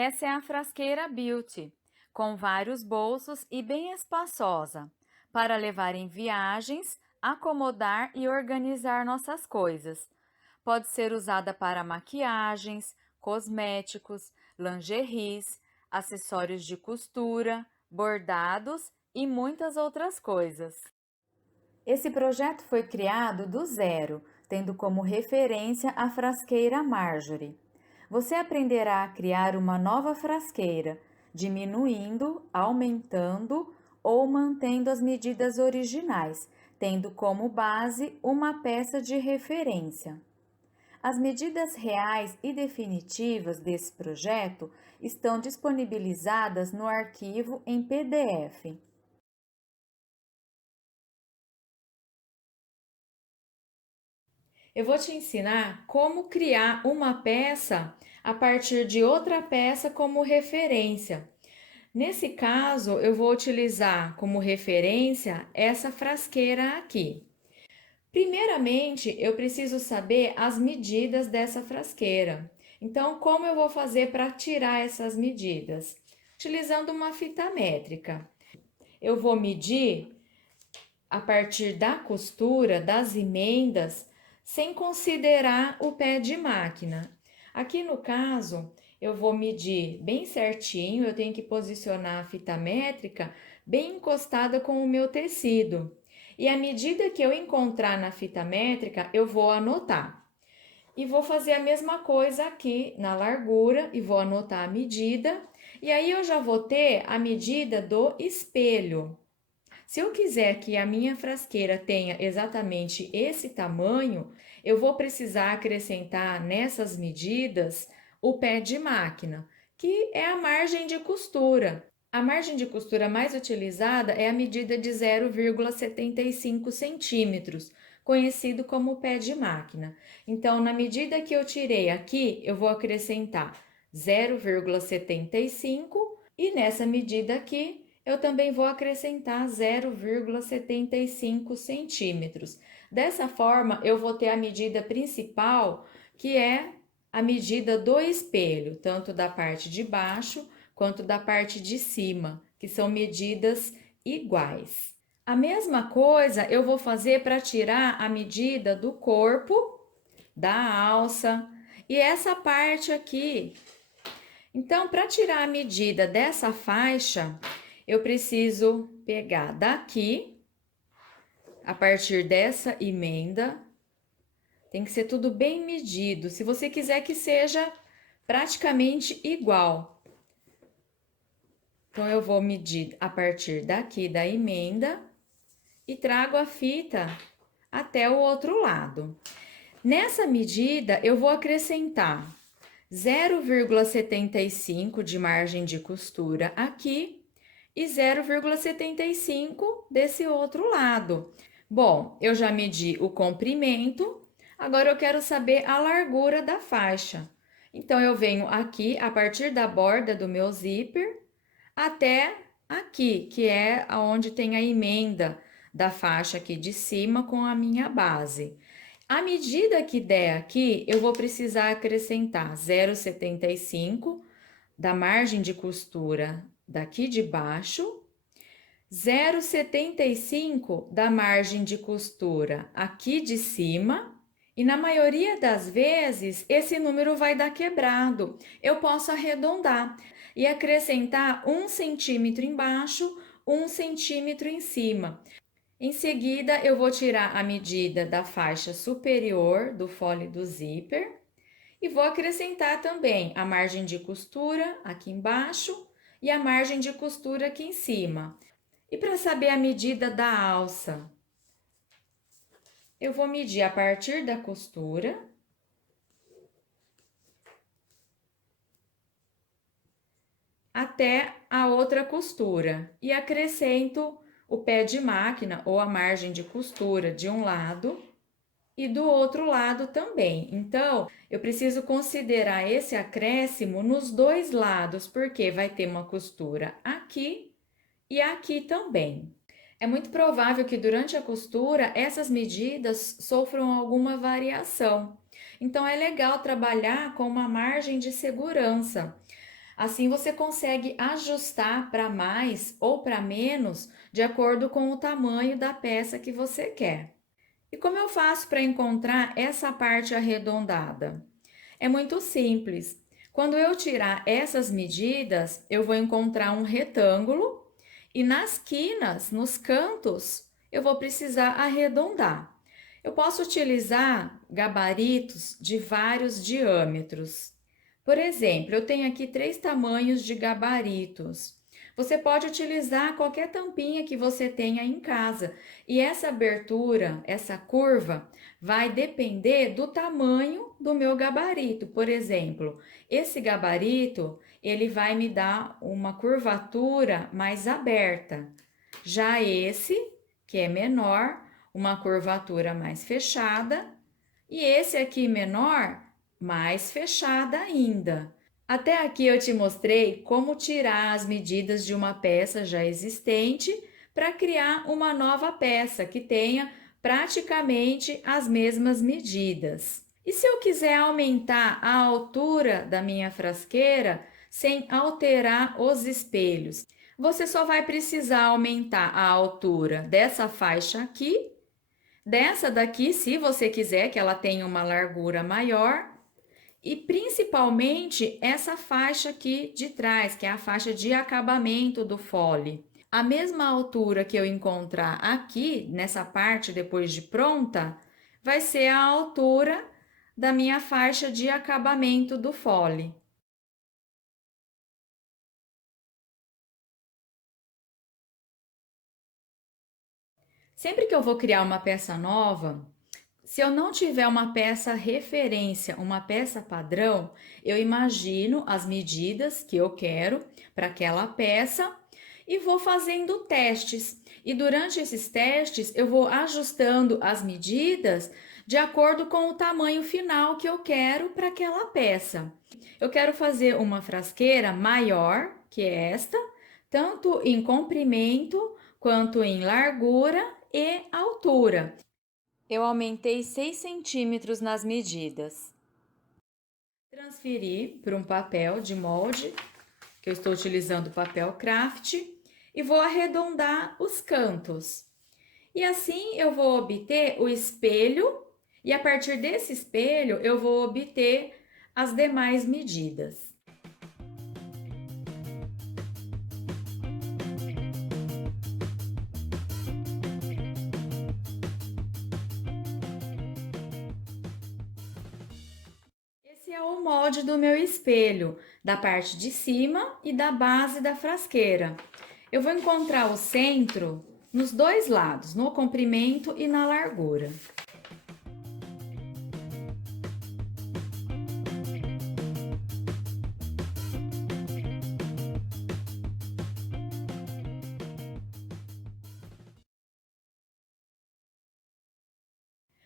Essa é a frasqueira Beauty, com vários bolsos e bem espaçosa, para levar em viagens, acomodar e organizar nossas coisas. Pode ser usada para maquiagens, cosméticos, lingeries, acessórios de costura, bordados e muitas outras coisas. Esse projeto foi criado do zero, tendo como referência a frasqueira Marjorie. Você aprenderá a criar uma nova frasqueira, diminuindo, aumentando ou mantendo as medidas originais, tendo como base uma peça de referência. As medidas reais e definitivas desse projeto estão disponibilizadas no arquivo em PDF. Eu vou te ensinar como criar uma peça a partir de outra peça como referência. Nesse caso, eu vou utilizar como referência essa frasqueira aqui. Primeiramente, eu preciso saber as medidas dessa frasqueira. Então, como eu vou fazer para tirar essas medidas? Utilizando uma fita métrica. Eu vou medir a partir da costura, das emendas, sem considerar o pé de máquina. Aqui no caso, eu vou medir bem certinho, eu tenho que posicionar a fita métrica bem encostada com o meu tecido. E à medida que eu encontrar na fita métrica, eu vou anotar. E vou fazer a mesma coisa aqui na largura e vou anotar a medida. E aí eu já vou ter a medida do espelho. Se eu quiser que a minha frasqueira tenha exatamente esse tamanho, eu vou precisar acrescentar nessas medidas o pé de máquina, que é a margem de costura. A margem de costura mais utilizada é a medida de 0,75 centímetros, conhecido como pé de máquina. Então, na medida que eu tirei aqui, eu vou acrescentar 0,75 e nessa medida aqui eu também vou acrescentar 0,75 centímetros. Dessa forma, eu vou ter a medida principal, que é a medida do espelho, tanto da parte de baixo quanto da parte de cima, que são medidas iguais. A mesma coisa eu vou fazer para tirar a medida do corpo, da alça e essa parte aqui. Então, para tirar a medida dessa faixa, eu preciso pegar daqui, a partir dessa emenda, tem que ser tudo bem medido. Se você quiser que seja praticamente igual. Então, eu vou medir a partir daqui da emenda e trago a fita até o outro lado. Nessa medida, eu vou acrescentar 0,75 de margem de costura aqui e 0,75 desse outro lado. Bom, eu já medi o comprimento, agora eu quero saber a largura da faixa. Então, eu venho aqui, a partir da borda do meu zíper, até aqui, que é onde tem a emenda da faixa aqui de cima com a minha base. À medida que der aqui, eu vou precisar acrescentar 0,75 da margem de costura daqui de baixo, 0,75 da margem de costura aqui de cima, e na maioria das vezes esse número vai dar quebrado. Eu posso arredondar e acrescentar 1 centímetro embaixo, 1 centímetro em cima. Em seguida, eu vou tirar a medida da faixa superior do fole do zíper e vou acrescentar também a margem de costura aqui embaixo e a margem de costura aqui em cima. E para saber a medida da alça, eu vou medir a partir da costura até a outra costura e acrescento o pé de máquina ou a margem de costura de um lado e do outro lado também. Então, eu preciso considerar esse acréscimo nos dois lados, porque vai ter uma costura aqui e aqui também. É muito provável que durante a costura essas medidas sofram alguma variação. Então, é legal trabalhar com uma margem de segurança. Assim você consegue ajustar para mais ou para menos de acordo com o tamanho da peça que você quer. E como eu faço para encontrar essa parte arredondada? É muito simples. Quando eu tirar essas medidas, eu vou encontrar um retângulo e nas quinas, nos cantos, eu vou precisar arredondar. Eu posso utilizar gabaritos de vários diâmetros. Por exemplo, eu tenho aqui 3 tamanhos de gabaritos. Você pode utilizar qualquer tampinha que você tenha em casa. E essa abertura, essa curva, vai depender do tamanho do meu gabarito. Por exemplo, esse gabarito, ele vai me dar uma curvatura mais aberta. Já esse, que é menor, uma curvatura mais fechada, e esse aqui menor, mais fechada ainda. Até aqui eu te mostrei como tirar as medidas de uma peça já existente para criar uma nova peça que tenha praticamente as mesmas medidas. E se eu quiser aumentar a altura da minha frasqueira sem alterar os espelhos? Você só vai precisar aumentar a altura dessa faixa aqui, dessa daqui, se você quiser que ela tenha uma largura maior, e principalmente essa faixa aqui de trás, que é a faixa de acabamento do fole. A mesma altura que eu encontrar aqui, nessa parte depois de pronta, vai ser a altura da minha faixa de acabamento do fole. Sempre que eu vou criar uma peça nova, se eu não tiver uma peça referência, uma peça padrão, eu imagino as medidas que eu quero para aquela peça e vou fazendo testes. E durante esses testes, eu vou ajustando as medidas de acordo com o tamanho final que eu quero para aquela peça. Eu quero fazer uma frasqueira maior que esta, tanto em comprimento quanto em largura e altura. Eu aumentei 6 centímetros nas medidas. Transferi para um papel de molde, que eu estou utilizando papel craft, e vou arredondar os cantos. E assim eu vou obter o espelho, e a partir desse espelho eu vou obter as demais medidas. Esse é o molde do meu espelho, da parte de cima e da base da frasqueira. Eu vou encontrar o centro nos dois lados, no comprimento e na largura.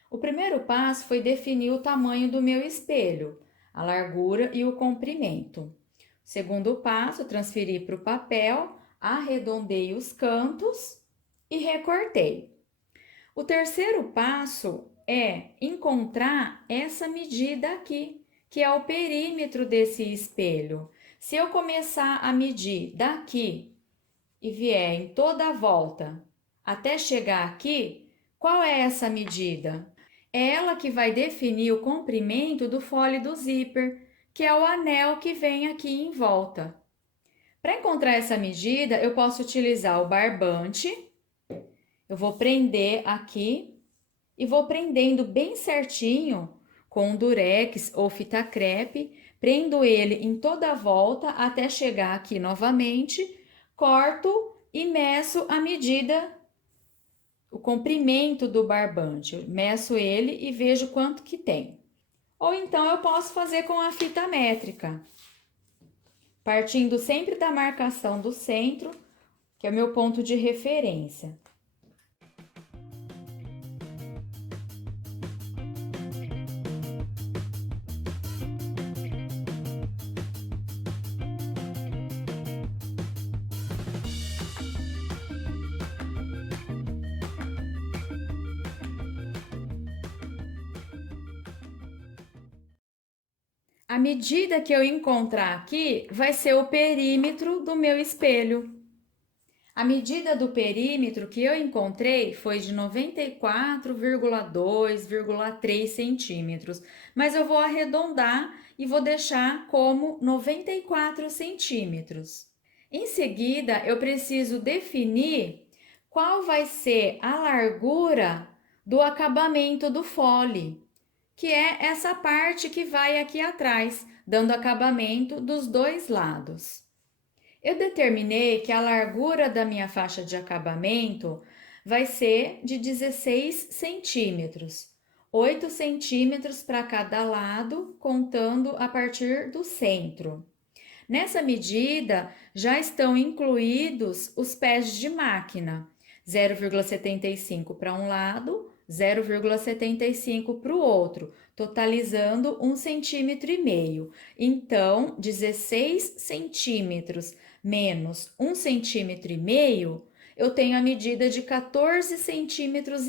O primeiro passo foi definir o tamanho do meu espelho, a largura e o comprimento. O segundo passo, transferi para o papel, arredondei os cantos e recortei. O terceiro passo é encontrar essa medida aqui, que é o perímetro desse espelho. Se eu começar a medir daqui e vier em toda a volta até chegar aqui, qual é essa medida? É ela que vai definir o comprimento do fole do zíper, que é o anel que vem aqui em volta. Para encontrar essa medida, eu posso utilizar o barbante. Eu vou prender aqui e vou prendendo bem certinho com durex ou fita crepe, prendo ele em toda a volta até chegar aqui novamente, corto e meço a medida, o comprimento do barbante. Eu meço ele e vejo quanto que tem. Ou então eu posso fazer com a fita métrica, partindo sempre da marcação do centro, que é o meu ponto de referência. A medida que eu encontrar aqui vai ser o perímetro do meu espelho. A medida do perímetro que eu encontrei foi de 94,2,3 centímetros, mas eu vou arredondar e vou deixar como 94 centímetros. Em seguida, eu preciso definir qual vai ser a largura do acabamento do fole, que é essa parte que vai aqui atrás, dando acabamento dos dois lados. Eu determinei que a largura da minha faixa de acabamento vai ser de 16 centímetros, 8 centímetros para cada lado, contando a partir do centro. Nessa medida, já estão incluídos os pés de máquina, 0,75 para um lado, 0,75 para o outro, totalizando 1,5 cm. Então, 16 centímetros menos 1,5 cm, eu tenho a medida de 14,5 centímetros,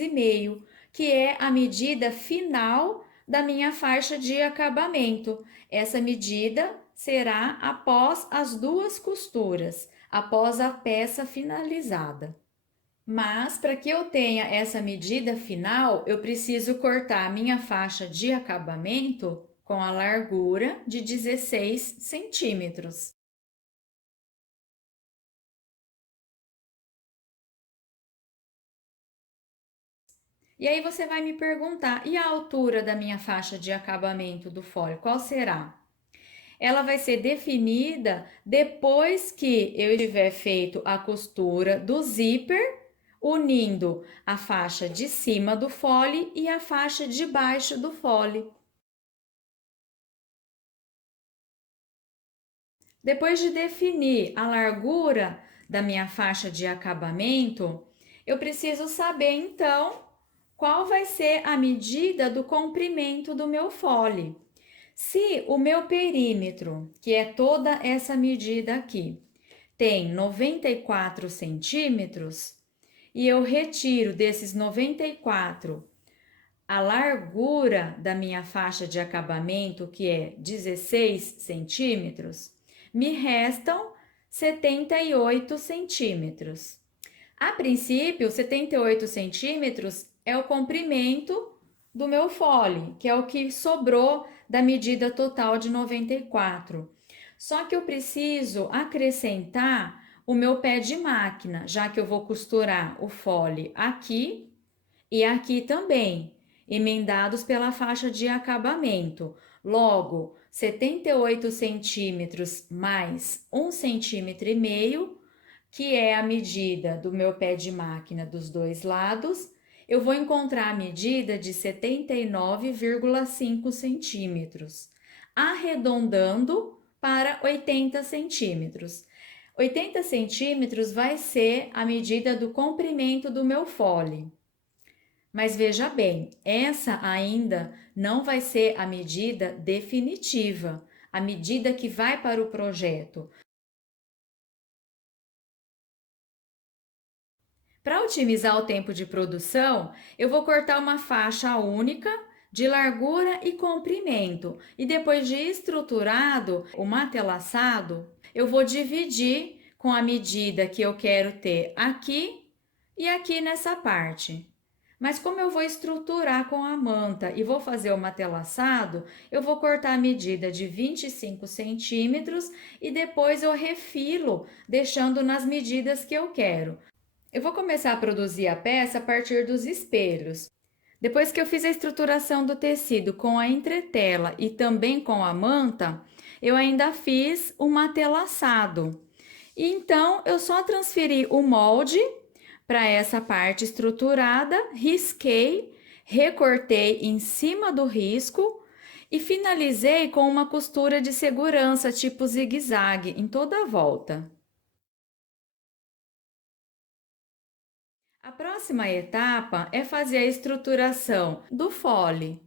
que é a medida final da minha faixa de acabamento. Essa medida será após as duas costuras, após a peça finalizada. Mas para que eu tenha essa medida final, eu preciso cortar a minha faixa de acabamento com a largura de 16 centímetros. E aí você vai me perguntar, e a altura da minha faixa de acabamento do fole, qual será? Ela vai ser definida depois que eu tiver feito a costura do zíper, unindo a faixa de cima do fole e a faixa de baixo do fole. Depois de definir a largura da minha faixa de acabamento, eu preciso saber então qual vai ser a medida do comprimento do meu fole. Se o meu perímetro, que é toda essa medida aqui, tem 94 centímetros, e eu retiro desses 94 a largura da minha faixa de acabamento, que é 16 centímetros, me restam 78 centímetros. A princípio, 78 centímetros é o comprimento do meu fole, que é o que sobrou da medida total de 94. Só que eu preciso acrescentar o meu pé de máquina, já que eu vou costurar o fole aqui e aqui também, emendados pela faixa de acabamento. Logo, 78 centímetros mais 1,5 cm, que é a medida do meu pé de máquina dos dois lados, eu vou encontrar a medida de 79,5 centímetros, arredondando para 80 centímetros. 80 centímetros vai ser a medida do comprimento do meu fole. Mas veja bem, essa ainda não vai ser a medida definitiva, a medida que vai para o projeto. Para otimizar o tempo de produção, eu vou cortar uma faixa única de largura e comprimento. E depois de estruturado o matelaçado, eu vou dividir com a medida que eu quero ter aqui e aqui nessa parte. Mas como eu vou estruturar com a manta e vou fazer o matelaçado, eu vou cortar a medida de 25 centímetros e depois eu refilo, deixando nas medidas que eu quero. Eu vou começar a produzir a peça a partir dos espelhos. Depois que eu fiz a estruturação do tecido com a entretela e também com a manta, eu ainda fiz o matelaçado. E então eu só transferi o molde para essa parte estruturada, risquei, recortei em cima do risco e finalizei com uma costura de segurança tipo zigue-zague em toda a volta. A próxima etapa é fazer a estruturação do fole.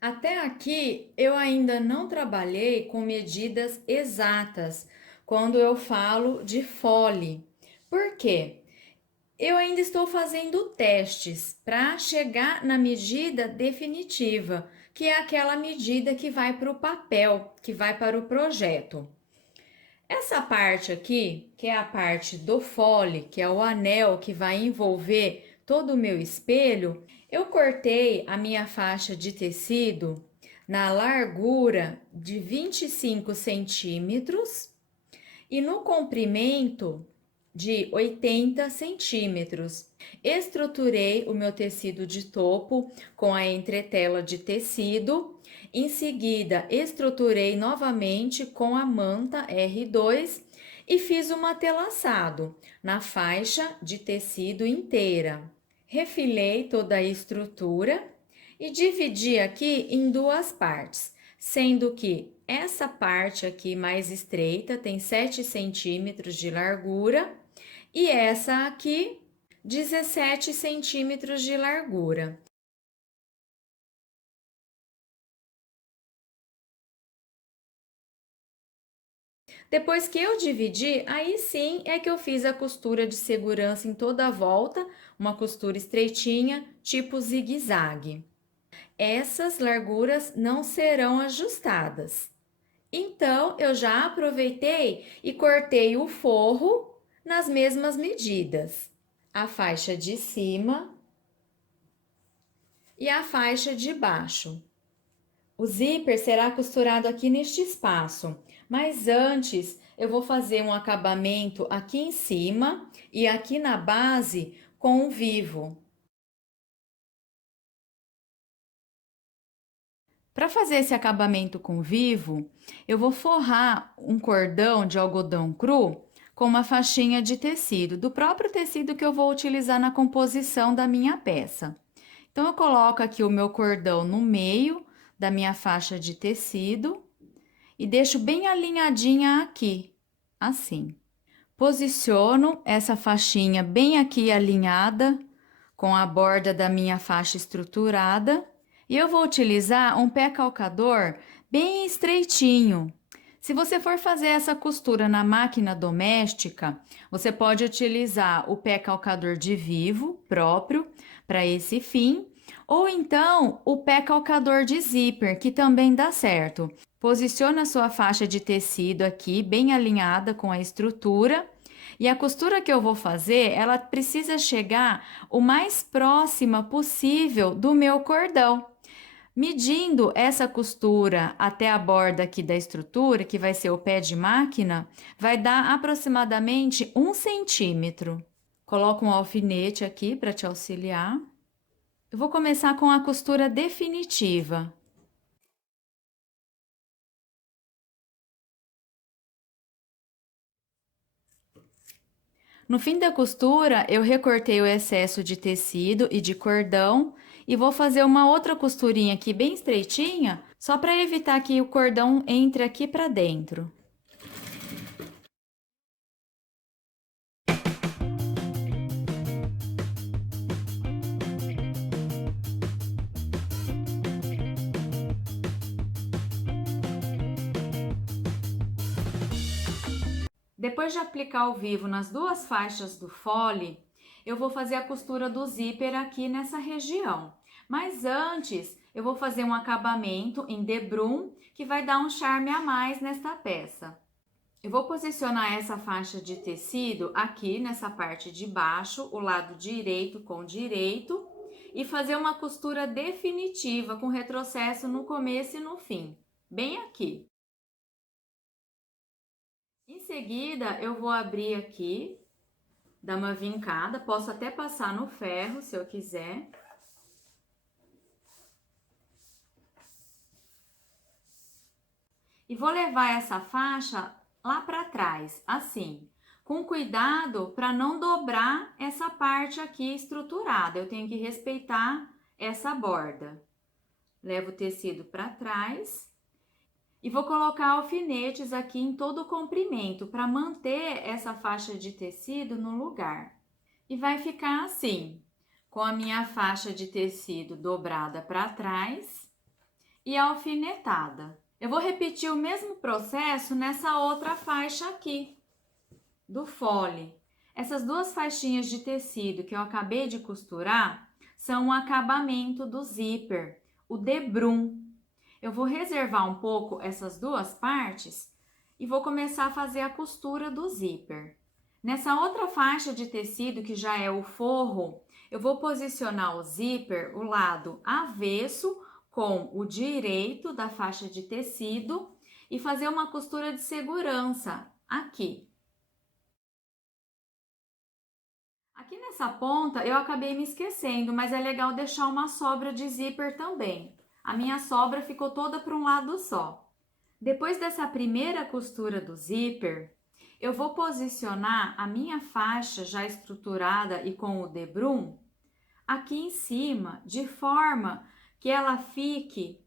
Até aqui eu ainda não trabalhei com medidas exatas quando eu falo de fole. Por quê? Eu ainda estou fazendo testes para chegar na medida definitiva, que é aquela medida que vai para o papel, que vai para o projeto. Essa parte aqui, que é a parte do fole, que é o anel que vai envolver todo o meu espelho, eu cortei a minha faixa de tecido na largura de 25 centímetros e no comprimento de 80 centímetros. Estruturei o meu tecido de topo com a entretela de tecido. Em seguida, estruturei novamente com a manta R2 e fiz um matelaçado na faixa de tecido inteira. Refilei toda a estrutura e dividi aqui em duas partes, sendo que essa parte aqui mais estreita tem 7 centímetros de largura e essa aqui 17 centímetros de largura. Depois que eu dividi, aí sim é que eu fiz a costura de segurança em toda a volta, uma costura estreitinha, tipo zigue-zague. Essas larguras não serão ajustadas. Então, eu já aproveitei e cortei o forro nas mesmas medidas. A faixa de cima e a faixa de baixo. O zíper será costurado aqui neste espaço, mas antes eu vou fazer um acabamento aqui em cima e aqui na base com o vivo. Para fazer esse acabamento com vivo, eu vou forrar um cordão de algodão cru com uma faixinha de tecido, do próprio tecido que eu vou utilizar na composição da minha peça. Então, eu coloco aqui o meu cordão no meio da minha faixa de tecido e deixo bem alinhadinha aqui, assim. Posiciono essa faixinha bem aqui alinhada com a borda da minha faixa estruturada. E eu vou utilizar um pé calcador bem estreitinho. Se você for fazer essa costura na máquina doméstica, você pode utilizar o pé calcador de vivo próprio para esse fim, ou então o pé calcador de zíper, que também dá certo. Posiciona a sua faixa de tecido aqui bem alinhada com a estrutura. E a costura que eu vou fazer, ela precisa chegar o mais próxima possível do meu cordão. Medindo essa costura até a borda aqui da estrutura, que vai ser o pé de máquina, vai dar aproximadamente 1 centímetro. Coloco um alfinete aqui para te auxiliar. Eu vou começar com a costura definitiva. No fim da costura, eu recortei o excesso de tecido e de cordão e vou fazer uma outra costurinha aqui bem estreitinha, só para evitar que o cordão entre aqui para dentro. Depois de aplicar o vivo nas duas faixas do fole, eu vou fazer a costura do zíper aqui nessa região. Mas antes, eu vou fazer um acabamento em debrum que vai dar um charme a mais nesta peça. Eu vou posicionar essa faixa de tecido aqui nessa parte de baixo, o lado direito com direito, e fazer uma costura definitiva com retrocesso no começo e no fim, bem aqui. Em seguida, eu vou abrir aqui, dar uma vincada, posso até passar no ferro se eu quiser. E vou levar essa faixa lá para trás, assim, com cuidado para não dobrar essa parte aqui estruturada. Eu tenho que respeitar essa borda. Levo o tecido para trás e vou colocar alfinetes aqui em todo o comprimento para manter essa faixa de tecido no lugar. E vai ficar assim, com a minha faixa de tecido dobrada para trás e alfinetada. Eu vou repetir o mesmo processo nessa outra faixa aqui, do fole. Essas duas faixinhas de tecido que eu acabei de costurar são o acabamento do zíper, o debrum. Eu vou reservar um pouco essas duas partes e vou começar a fazer a costura do zíper. Nessa outra faixa de tecido, que já é o forro, eu vou posicionar o zíper, o lado avesso com o direito da faixa de tecido e fazer uma costura de segurança aqui. Aqui nessa ponta eu acabei me esquecendo, mas é legal deixar uma sobra de zíper também. A minha sobra ficou toda para um lado só. Depois dessa primeira costura do zíper, eu vou posicionar a minha faixa já estruturada e com o debrum aqui em cima, de forma que ela fique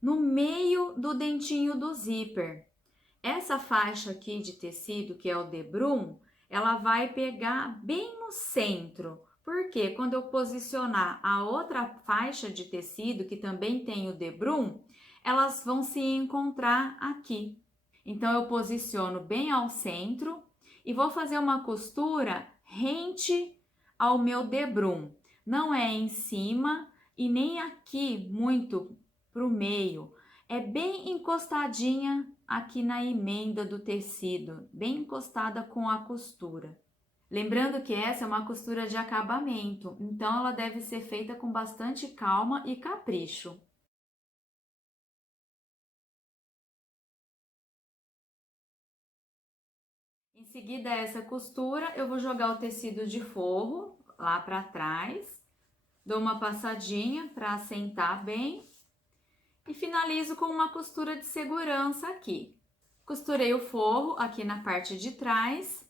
no meio do dentinho do zíper. Essa faixa aqui de tecido, que é o debrum, ela vai pegar bem no centro, porque quando eu posicionar a outra faixa de tecido, que também tem o debrum, elas vão se encontrar aqui. Então, eu posiciono bem ao centro e vou fazer uma costura rente ao meu debrum. Não é em cima e nem aqui muito para o meio. É bem encostadinha aqui na emenda do tecido, bem encostada com a costura. Lembrando que essa é uma costura de acabamento, então ela deve ser feita com bastante calma e capricho. Em seguida a essa costura, eu vou jogar o tecido de forro lá para trás, dou uma passadinha para assentar bem e finalizo com uma costura de segurança aqui. Costurei o forro aqui na parte de trás.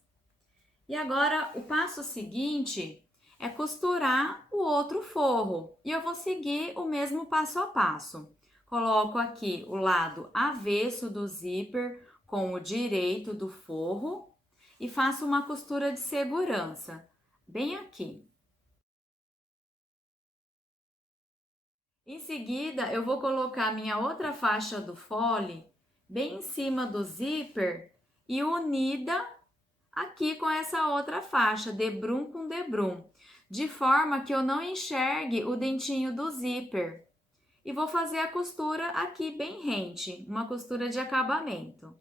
E agora o passo seguinte é costurar o outro forro. E eu vou seguir o mesmo passo a passo. Coloco aqui o lado avesso do zíper com o direito do forro e faço uma costura de segurança, bem aqui. Em seguida, eu vou colocar minha outra faixa do fole bem em cima do zíper e unida aqui com essa outra faixa, debrum com debrum, de forma que eu não enxergue o dentinho do zíper. E vou fazer a costura aqui bem rente, uma costura de acabamento.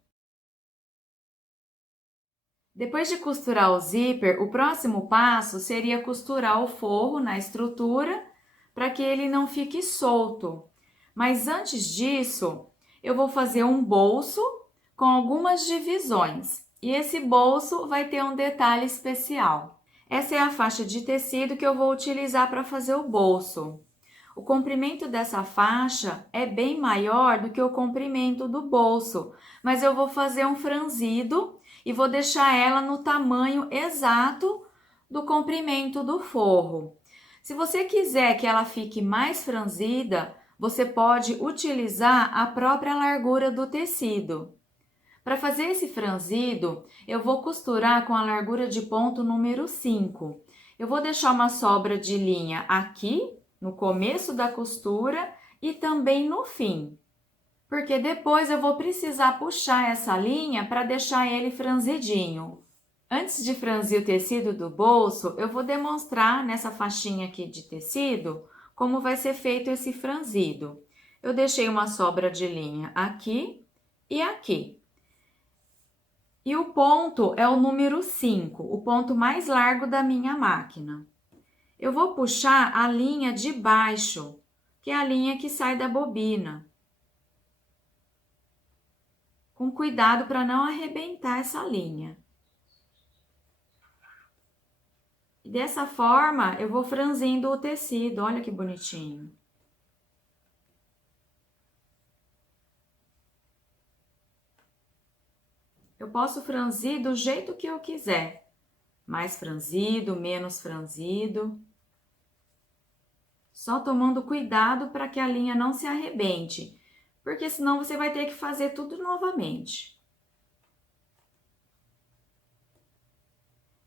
Depois de costurar o zíper, o próximo passo seria costurar o forro na estrutura para que ele não fique solto. Mas antes disso, eu vou fazer um bolso com algumas divisões. E esse bolso vai ter um detalhe especial. Essa é a faixa de tecido que eu vou utilizar para fazer o bolso. O comprimento dessa faixa é bem maior do que o comprimento do bolso, mas eu vou fazer um franzido e vou deixar ela no tamanho exato do comprimento do forro. Se você quiser que ela fique mais franzida, você pode utilizar a própria largura do tecido. Para fazer esse franzido, eu vou costurar com a largura de ponto número 5. Eu vou deixar uma sobra de linha aqui, no começo da costura e também no fim, porque depois eu vou precisar puxar essa linha para deixar ele franzidinho. Antes de franzir o tecido do bolso, eu vou demonstrar nessa faixinha aqui de tecido como vai ser feito esse franzido. Eu deixei uma sobra de linha aqui e aqui. E o ponto é o número 5, o ponto mais largo da minha máquina. Eu vou puxar a linha de baixo, que é a linha que sai da bobina. Com cuidado para não arrebentar essa linha. E dessa forma, eu vou franzindo o tecido, olha que bonitinho. Eu posso franzir do jeito que eu quiser. Mais franzido, menos franzido. Só tomando cuidado para que a linha não se arrebente, porque senão você vai ter que fazer tudo novamente.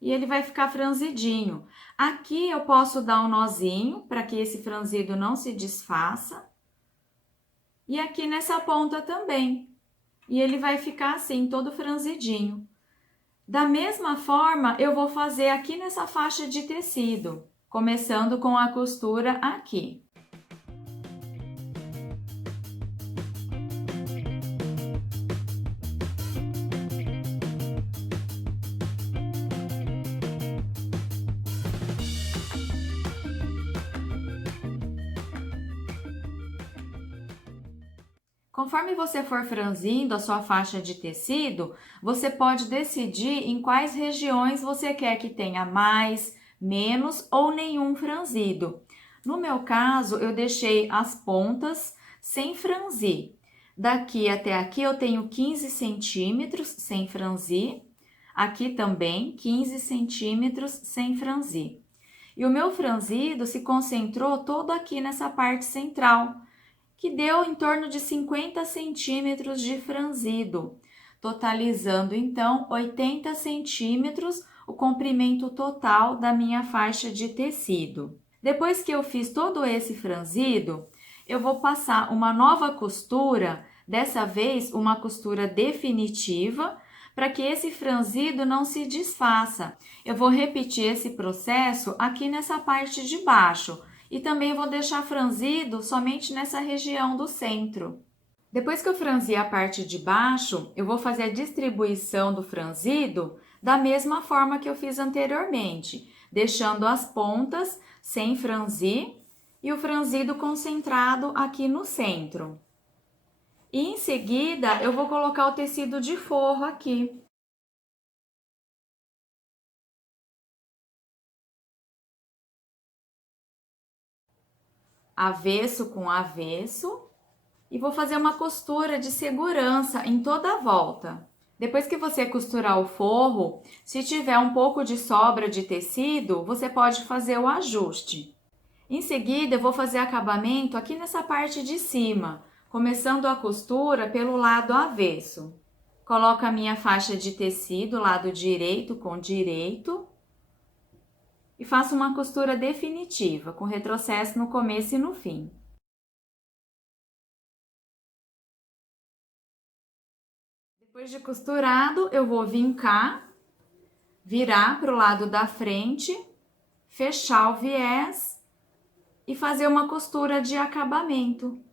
E ele vai ficar franzidinho. Aqui eu posso dar um nozinho para que esse franzido não se desfaça. E aqui nessa ponta também. E ele vai ficar assim, todo franzidinho. Da mesma forma, eu vou fazer aqui nessa faixa de tecido, começando com a costura aqui. Conforme você for franzindo a sua faixa de tecido, você pode decidir em quais regiões você quer que tenha mais, menos ou nenhum franzido. No meu caso, eu deixei as pontas sem franzir. Daqui até aqui eu tenho 15 centímetros sem franzir. Aqui também 15 centímetros sem franzir. E o meu franzido se concentrou todo aqui nessa parte central, que deu em torno de 50 centímetros de franzido, totalizando então 80 centímetros o comprimento total da minha faixa de tecido. Depois que eu fiz todo esse franzido, eu vou passar uma nova costura, dessa vez uma costura definitiva, para que esse franzido não se desfaça. Eu vou repetir esse processo aqui nessa parte de baixo e também vou deixar franzido somente nessa região do centro. Depois que eu franzi a parte de baixo, eu vou fazer a distribuição do franzido da mesma forma que eu fiz anteriormente, deixando as pontas sem franzir e o franzido concentrado aqui no centro. E em seguida, eu vou colocar o tecido de forro aqui. Avesso com avesso. E vou fazer uma costura de segurança em toda a volta. Depois que você costurar o forro, se tiver um pouco de sobra de tecido, você pode fazer o ajuste. Em seguida, eu vou fazer acabamento aqui nessa parte de cima, começando a costura pelo lado avesso. Coloco a minha faixa de tecido, lado direito com direito, e faço uma costura definitiva, com retrocesso no começo e no fim. Depois de costurado, eu vou vincar, virar para o lado da frente, fechar o viés e fazer uma costura de acabamento.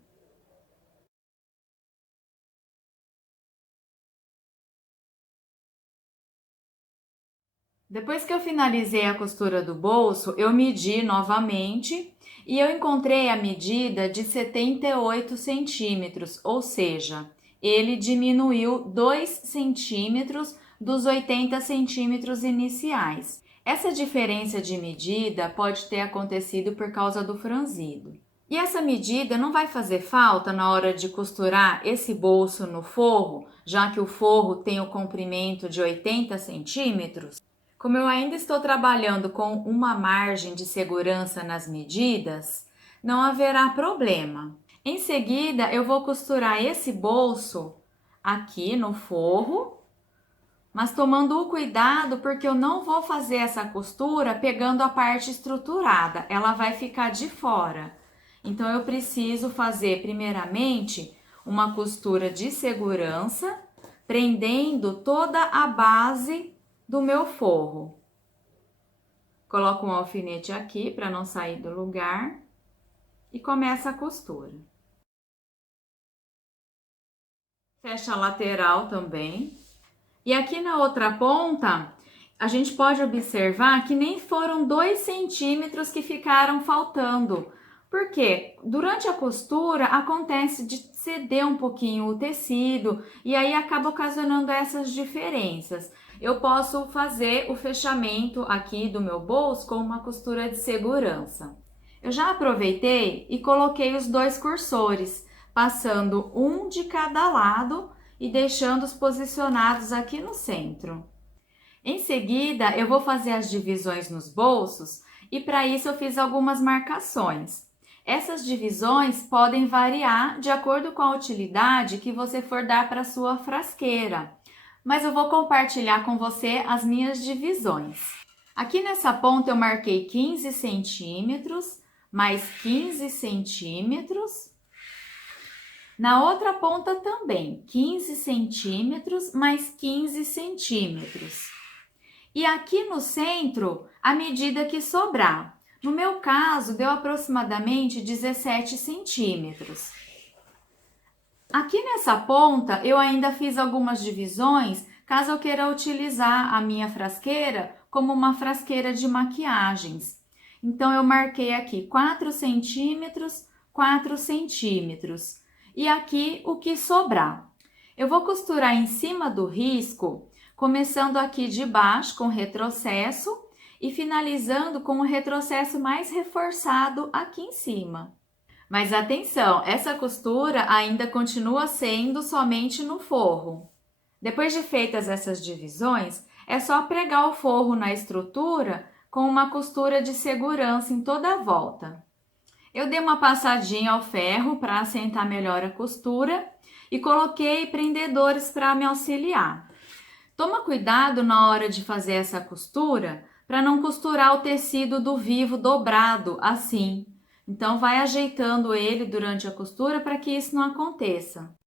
Depois que eu finalizei a costura do bolso, eu medi novamente e eu encontrei a medida de 78 centímetros, ou seja, ele diminuiu 2 centímetros dos 80 centímetros iniciais. Essa diferença de medida pode ter acontecido por causa do franzido. E essa medida não vai fazer falta na hora de costurar esse bolso no forro, já que o forro tem o comprimento de 80 centímetros? Como eu ainda estou trabalhando com uma margem de segurança nas medidas, não haverá problema. Em seguida, eu vou costurar esse bolso aqui no forro, mas tomando o cuidado porque eu não vou fazer essa costura pegando a parte estruturada, ela vai ficar de fora. Então, eu preciso fazer primeiramente uma costura de segurança, prendendo toda a base do meu forro. Coloco um alfinete aqui para não sair do lugar e começa a costura. Fecha a lateral também. E aqui na outra ponta, a gente pode observar que nem foram 2 centímetros que ficaram faltando. Porque durante a costura acontece de ceder um pouquinho o tecido e aí acaba ocasionando essas diferenças. Eu posso fazer o fechamento aqui do meu bolso com uma costura de segurança. Eu já aproveitei e coloquei os 2 cursores, passando um de cada lado e deixando-os posicionados aqui no centro. Em seguida, eu vou fazer as divisões nos bolsos e para isso eu fiz algumas marcações. Essas divisões podem variar de acordo com a utilidade que você for dar para a sua frasqueira, mas eu vou compartilhar com você as minhas divisões. Aqui nessa ponta eu marquei 15 centímetros, mais 15 centímetros. Na outra ponta também, 15 centímetros, mais 15 centímetros. E aqui no centro, a medida que sobrar. No meu caso, deu aproximadamente 17 centímetros. Aqui nessa ponta, eu ainda fiz algumas divisões, caso eu queira utilizar a minha frasqueira como uma frasqueira de maquiagens. Então, eu marquei aqui 4 centímetros, 4 centímetros. e aqui o que sobrar. Eu vou costurar em cima do risco, começando aqui de baixo com retrocesso e finalizando com o retrocesso mais reforçado aqui em cima. Mas atenção, essa costura ainda continua sendo somente no forro. Depois de feitas essas divisões, é só pregar o forro na estrutura com uma costura de segurança em toda a volta. Eu dei uma passadinha ao ferro para assentar melhor a costura e coloquei prendedores para me auxiliar. Toma cuidado na hora de fazer essa costura para não costurar o tecido do vivo dobrado assim. Então vai ajeitando ele durante a costura para que isso não aconteça.